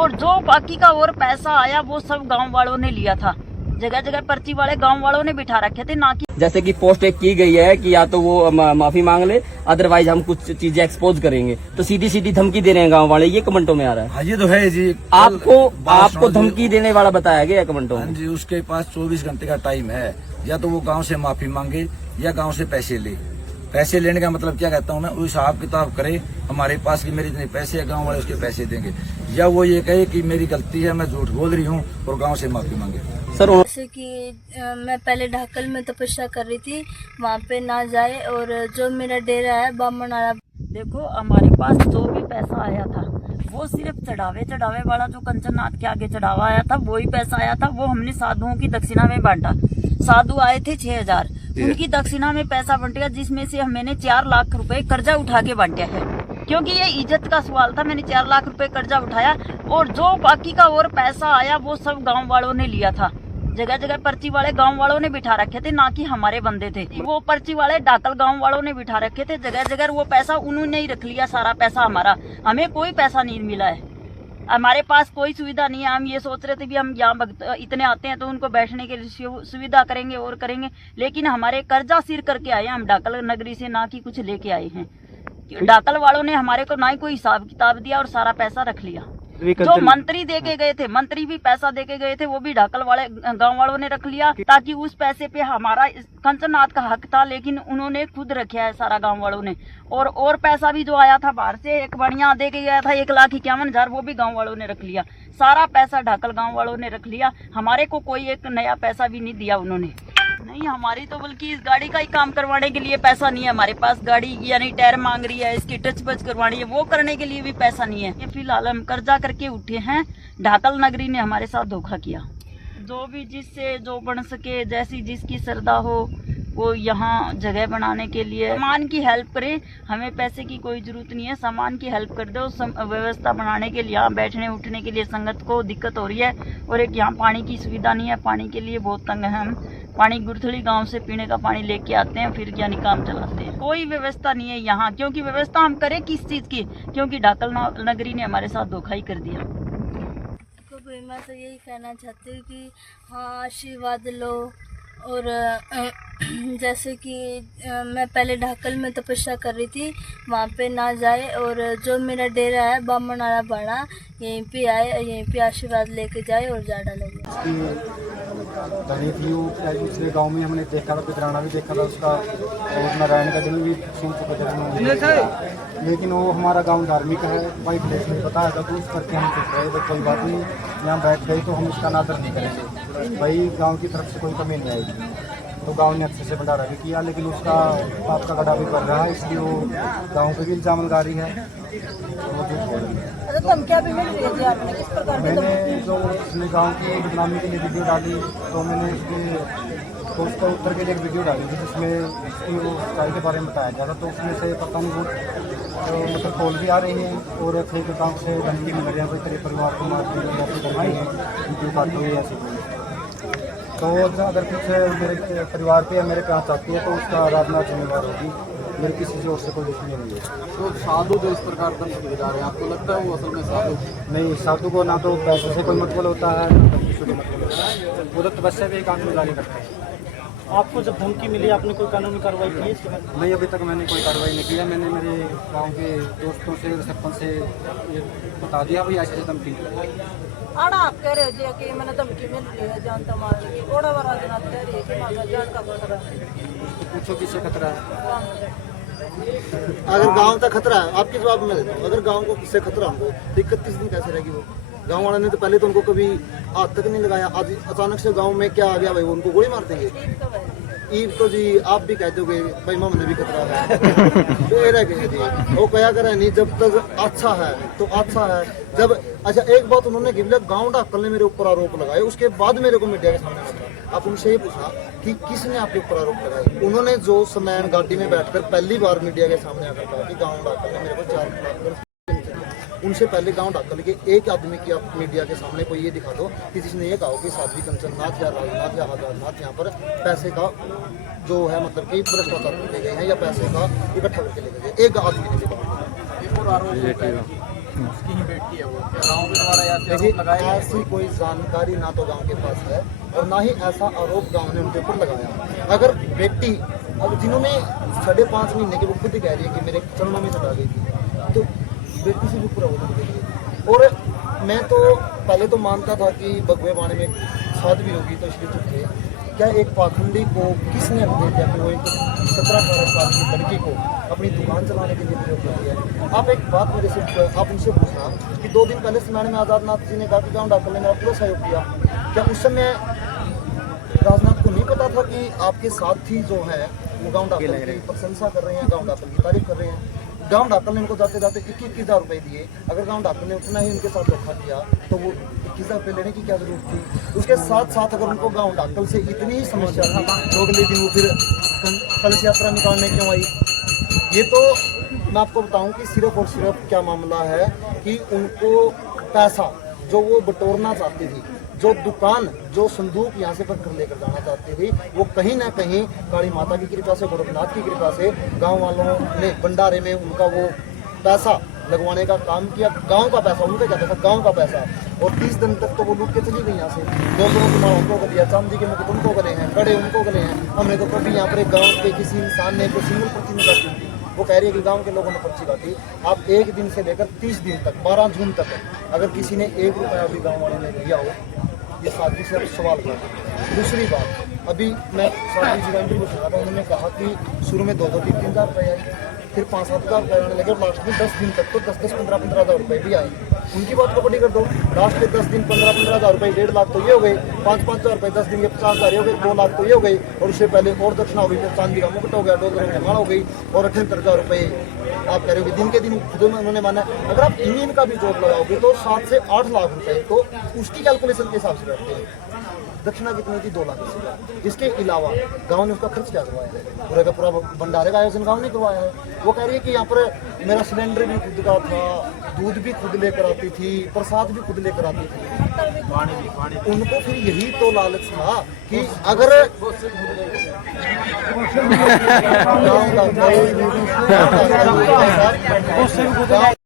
और जो बाकी का और पैसा आया वो सब गांव वालों ने लिया था। जगह जगह पर्ची वाले गांव वालों ने बिठा रखे थे, ना कि जैसे कि पोस्ट एक की गई है कि या तो वो माफी मांग ले, अदरवाइज हम कुछ चीजें एक्सपोज करेंगे। तो सीधी सीधी धमकी दे रहे हैं गांव वाले, ये कमेंटों में आ रहा है। हाँ, ये तो है जी। आपको धमकी देने वाला बताया गया कमेंटों में? हाँ जी, उसके पास 24 घंटे का टाइम है। या तो वो गांव से माफी मांगे या गांव से पैसे ले। पैसे लेने का मतलब क्या कहता हूँ मैं, वो हिसाब किताब करे हमारे पास कि मेरे इतने पैसे है, गांव वाले उसके पैसे देंगे। या वो ये कहे कि मेरी गलती है, मैं झूठ बोल रही हूँ, और गांव से माफी मांगे। सर जैसे कि मैं पहले ढाकल में तपस्या कर रही थी, वहाँ पे ना जाए, और जो मेरा डेरा है बामन आया। देखो हमारे पास जो भी पैसा आया था वो सिर्फ चढ़ावे वाला जो कंचननाथ के आगे चढ़ावा आया था वही पैसा आया था। वो हमने साधुओं की दक्षिणा में बांटा। साधु आए थे 6000, उनकी दक्षिणा में पैसा बंटेगा, जिसमें से मैंने 4 लाख रुपए कर्जा उठा के बांटा है, क्योंकि ये इज्जत का सवाल था। मैंने 4 लाख रुपए कर्जा उठाया, और जो बाकी का और पैसा आया वो सब गाँव वालों ने लिया था। जगह जगह पर्ची वाले गांव वालों ने बिठा रखे थे, ना कि हमारे बंदे थे। वो पर्ची वाले ढाकल गांव वालों ने बिठा रखे थे। जगह जगह वो पैसा उन्होंने ही रख लिया, सारा पैसा हमारा। हमें कोई पैसा नहीं मिला है, हमारे पास कोई सुविधा नहीं है। हम ये सोच रहे थे भी हम यहाँ इतने आते हैं तो उनको बैठने के लिए सुविधा करेंगे और करेंगे, लेकिन हमारे कर्जा सिर करके आए हैं। हम ढाकल नगरी से ना कि कुछ लेके आए हैं। ढाकल वालों ने हमारे को ना ही कोई हिसाब किताब दिया और सारा पैसा रख लिया। जो मंत्री देके गए थे, मंत्री भी पैसा देके गए थे, वो भी ढाकल वाले गांव वालों ने रख लिया, ताकि उस पैसे पे हमारा कंचननाथ का हक था, लेकिन उन्होंने खुद रखा है सारा गांव वालों ने। और पैसा भी जो आया था बाहर से, एक बढ़िया देके गया था 1,51,000, वो भी गांव वालों ने रख लिया। सारा पैसा ढाकल गांव वालों ने रख लिया। हमारे को कोई एक नया पैसा भी नहीं दिया उन्होंने। नहीं, हमारी तो बल्कि इस गाड़ी का ही काम करवाने के लिए पैसा नहीं है हमारे पास। गाड़ी यानी टायर मांग रही है, इसकी टच पच करवानी है, वो करने के लिए भी पैसा नहीं है। ये फिलहाल हम कर्जा करके उठे हैं। ढाकल नगरी ने हमारे साथ धोखा किया। जो भी जिससे जो बन सके, जैसी जिसकी श्रद्धा हो, वो यहाँ जगह बनाने के लिए सामान की हेल्प करे। हमें पैसे की कोई जरूरत नहीं है, सामान की हेल्प कर दो। व्यवस्था बनाने के लिए, यहाँ बैठने उठने के लिए संगत को दिक्कत हो रही है। और एक यहाँ पानी की सुविधा नहीं है, पानी के लिए बहुत तंग है हम। पानी गुरथली गांव से पीने का पानी लेके आते हैं, फिर यानी काम चलाते हैं। कोई व्यवस्था नहीं है यहाँ, क्योंकि व्यवस्था हम करें किस चीज़ की, क्योंकि ढाकल नगरी ने हमारे साथ धोखा ही कर दिया। तो मैं तो यही कहना चाहती हूँ कि हाँ, आशीर्वाद लो। और जैसे कि मैं पहले ढाकल में तपस्या कर रही थी, वहाँ पे ना जाए, और जो मेरा डेरा है बामन आया बाड़ा, यहीं पे आए, यहीं पे आशीर्वाद लेके जाए और जाड़ा लगे। धनी थी वो, दूसरे गांव में हमने देखा था, पितराना भी देखा था उसका, और नारायण का दिन भी सुन चुके थे। लेकिन वो हमारा गांव धार्मिक है, भाई प्लेस में बताया था, तो उस करके हम चुप रहे। तो कोई बात नहीं, यहाँ बैठ गई तो हम उसका नादर नहीं करेंगे भाई। गांव की तरफ से कोई कमी नहीं आएगी। तो गांव ने अच्छे से भंडारा भी किया, लेकिन उसका पाप का गड़ा भी कर रहा है, इसलिए वो गांव पे भी इल्जाम लगा रही है। वो झूठ बोल रही है। मैंने जो उसने गांव की बदनामी के लिए वीडियो डाली, तो मैंने तो उसका उत्तर के लिए एक वीडियो डाली थी, जिसमें उसकी वो सच्चाई के बारे में बताया गया था। तो उसमें से पता नहीं वो मतलब कॉल भी आ रही हैं, और फेक अकाउंट से धमकी मिल रही है, कोई तेरे परिवार को मार दी या फिर वीडियो काट हुई ऐसी। तो अगर कुछ मेरे परिवार पे या मेरे पे आँच आती है तो उसका आराधना जिम्मेवार होगी, मेरे किसी और से कोई दुश्मनी नहीं है। तो साधु जो इस प्रकार दंड दिए जा रहे हैं, आपको लगता है वो असल में साधु नहीं? साधु को ना तो पैसे से कोई मतलब होता है, ना धमकी से कोई मतलब होता है। वो तो तपस्या भी कानून जारी करते हैं। आपको जब धमकी मिली, आपने कोई कानूनी कार्रवाई की? नहीं, अभी तक मैंने कोई कार्रवाई नहीं किया। मैंने मेरे गांव के दोस्तों से, सरपंच से ये बता दिया भाई ऐसे धमकी। आड़ा आप कह रहे हो कि मैंने धमकी मिल रही है जान तो मारने की, ओड़ा वाला दिन आप कह रही है कि मारा जान का खतरा है। पूछो किससे खतरा है? अगर गांव तक खतरा है, आपके जवाब में देता हूँ, अगर गांव को किससे खतरा हो तो 31 दिन कैसे रहेगी वो? गांव वालों ने तो पहले तो उनको कभी हाथ तक नहीं लगाया, आज अचानक से गांव में क्या आ गया भाई, वो उनको गोली मार देंगे। ईद तो जी आप भी कह दोगे भाई मामले भी खतरा है। जी वो कया करे नहीं, जब तक अच्छा है तो अच्छा है। जब अच्छा एक बात उन्होंने की, गाँव ढाकल ने मेरे ऊपर आरोप लगाए, उसके बाद मेरे को मीडिया के सामने बताया। आप उनसे ये पूछा कि किसने आपके ऊपर आरोप लगाए? उन्होंने जो समैन गाड़ी में बैठकर पहली बार मीडिया के सामने आकर कहा कि गाँव ढाकल ने मेरे को 4 लाख, उनसे पहले गांव ढाकल के एक आदमी की आप मीडिया के सामने कोई ये दिखा दो कि जिसने ये कहा कि साध्वी कंचननाथ या राजनाथ या आजादनाथ यहाँ पर पैसे का जो है मतलब कि भ्रष्टाचार ले गए हैं या पैसे का इकट्ठा करके ले गए, एक आदमी ने उसकी ही बेटी है वो, क्या गाँव में द्वारा या देखिए ऐसी कोई जानकारी ना तो गांव के पास है और ना ही ऐसा आरोप गांव ने उनके ऊपर लगाया। अगर बेटी, अब जिन्होंने 5.5 महीने की, वो खुद ही कह रही है कि मेरे चरणों में चढ़ा गई थी, तो बेटी से भी पूरा होना चाहिए। और मैं तो पहले तो मानता था कि भगवे बाणे में शादी भी होगी तो इसलिए चुप थे। क्या एक पाखंडी को किसने हक दे दिया कि वो एक 17-18 साल की लड़की को अपनी दुकान चलाने के लिए प्रयोग कर दिया है? आप एक बात मेरे से, आप उनसे पूछना कि 2 दिन पहले सम्मेलन में आजाद नाथ जी ने कहा कि गाँव डॉक्टर ने मेरा पूरा सहयोग किया। क्या उस समय राजनाथ को नहीं पता था कि आपके साथी जो है वो गाँव डॉक्टर की प्रशंसा कर रहे हैं, गाँव डॉक्टर की तारीफ कर रहे हैं? गाँव डॉक्टर ने उनको जाते जाते 21,000 रुपए दिए। अगर गाँव डॉक्टर ने उतना ही उनके साथ धोखा किया तो वो 21,000 रुपये लेने की क्या जरूरत थी? उसके साथ साथ अगर उनको गाँव डॉक्टर से इतनी ही समस्या थी तो अगले दिन वो फिर कलश यात्रा निकालने क्यों आई? ये तो मैं आपको बताऊं कि सिर्फ और सिर्फ क्या मामला है कि उनको पैसा जो वो बटोरना चाहती थी, जो दुकान, जो संदूक यहाँ से पकड़ लेकर जाना चाहती थी, वो कहीं ना कहीं काली माता की कृपा से, गोरखनाथ की कृपा से गांव वालों ने भंडारे में उनका वो पैसा लगवाने का काम किया। गांव का पैसा, उनका क्या था, गांव का पैसा। और 30 दिन तक तो वो लूट के चली गई यहाँ से। 2 लोगों के माँ उनको गलिया, चांदी के मुकुट उनको गले हैं, कड़े उनको गले हैं। हमने तो कभी यहाँ पर गाँव के किसी इंसान ने कोई सिंगल पर्ची नहीं काटी थी। वो कह रही है कि गांव के लोगों ने पर्ची काटी। आप 1 दिन से लेकर 30 दिन तक, 12 जून तक, अगर किसी ने 1 रुपया भी गाँव वाले ने दिया हो, ये साथी से सवाल कर। दूसरी बात, अभी मैं साथी जी का इंटरव्यू सुना था, उन्होंने कहा कि शुरू में 2-2, 3-3 हज़ार रुपये आए, फिर 5-7 हज़ार रुपये आने लगे और लास्ट में 10 दिन तक तो 10-10, 15-15 हज़ार रुपये भी आए। उनकी बात को बड़ी कर दो, लास्ट में 10 दिन 15-15 हज़ार रुपये, 1.5 लाख तो ये हो गए, 5-5 हज़ार रुपये 10 दिन के 50 हज़ार हो गए, 2 लाख तो ये हो गई। और उससे पहले और दक्षिणा हो गई, तो चांदी का मुकुट हो गया, डॉलरों की माल हो गई, और 78 हज़ार रुपये आप कह रहे हो दिन के दिन खुद में उन्होंने माना। अगर आप यूनियन का भी जोड़ लगाओगे तो 7 से 8 लाख रुपए तो उसकी कैलकुलेशन के हिसाब से रहते हैं। दक्षिणा कितनी थी? 2 लाख। इसके अलावा गांव ने उसका खर्च क्या करवाया है? पूरे का पूरा भंडारे का आयोजन गांव ने करवाया है। वो कह रही है कि यहाँ पर मेरा सिलेंडर भी खुद का था, दूध भी खुद लेकर आती थी, प्रसाद भी खुद लेकर आती थी। उनको फिर यही तो लालच था कि अगर गाँव का